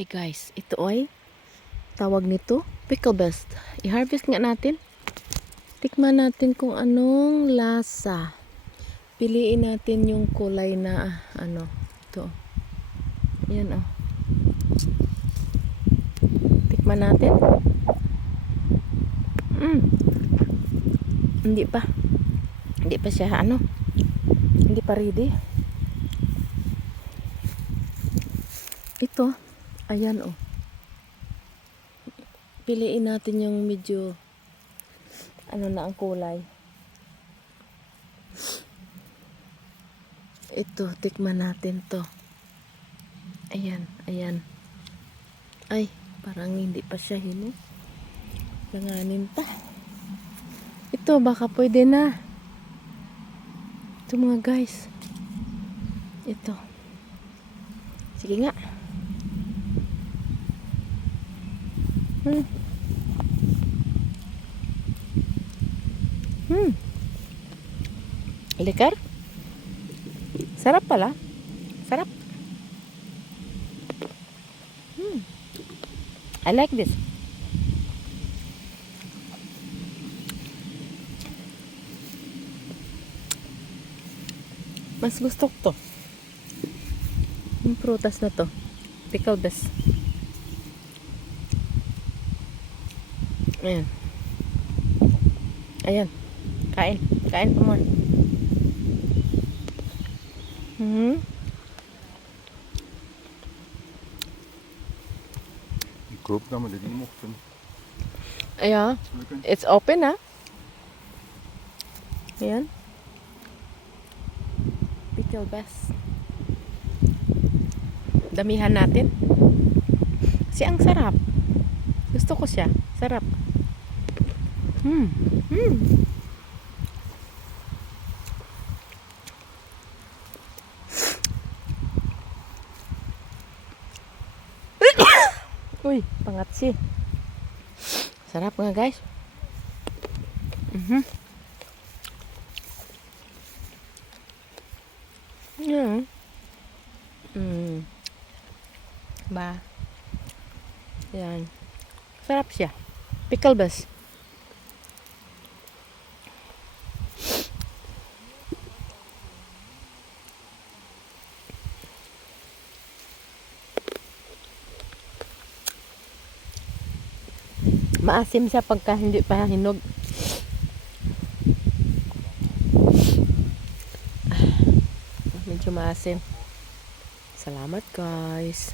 Hey guys, ito ay tawag nito pickle best. I-harvest nga natin. Tikman natin kung anong lasa. Piliin natin yung kulay na ito. Yan oh. Tikman natin. Hindi pa. Hindi pa siya Hindi pa ready. Ito, ayan oh. Piliin natin yung medyo na ang kulay. Ito, tikman natin to. Ayan, ayan. Ay, parang hindi pa siya hinog. Langanin pa. Ito, baka pwede na. Ito mga guys. Ito. Sige nga. Likar. Sarap pala. Sarap. I like this. Mas gusto ko to. Yung prutas na to. Pickle best. Ayan. Ayan. Kain. Kain pa more. Ik hoop dat we dit niet mochten. Ja, it's open Ayan. Pickle best. Damihan natin. Kasi ang sarap. Gusto ko siya. Sarap. Uy, pangatsi. Sarap nga guys. Yeah. Ba. Yan. Sarap siya. Pickle best. Maasim siya pagka hindi pa hinog. Medyo maasim. Salamat guys.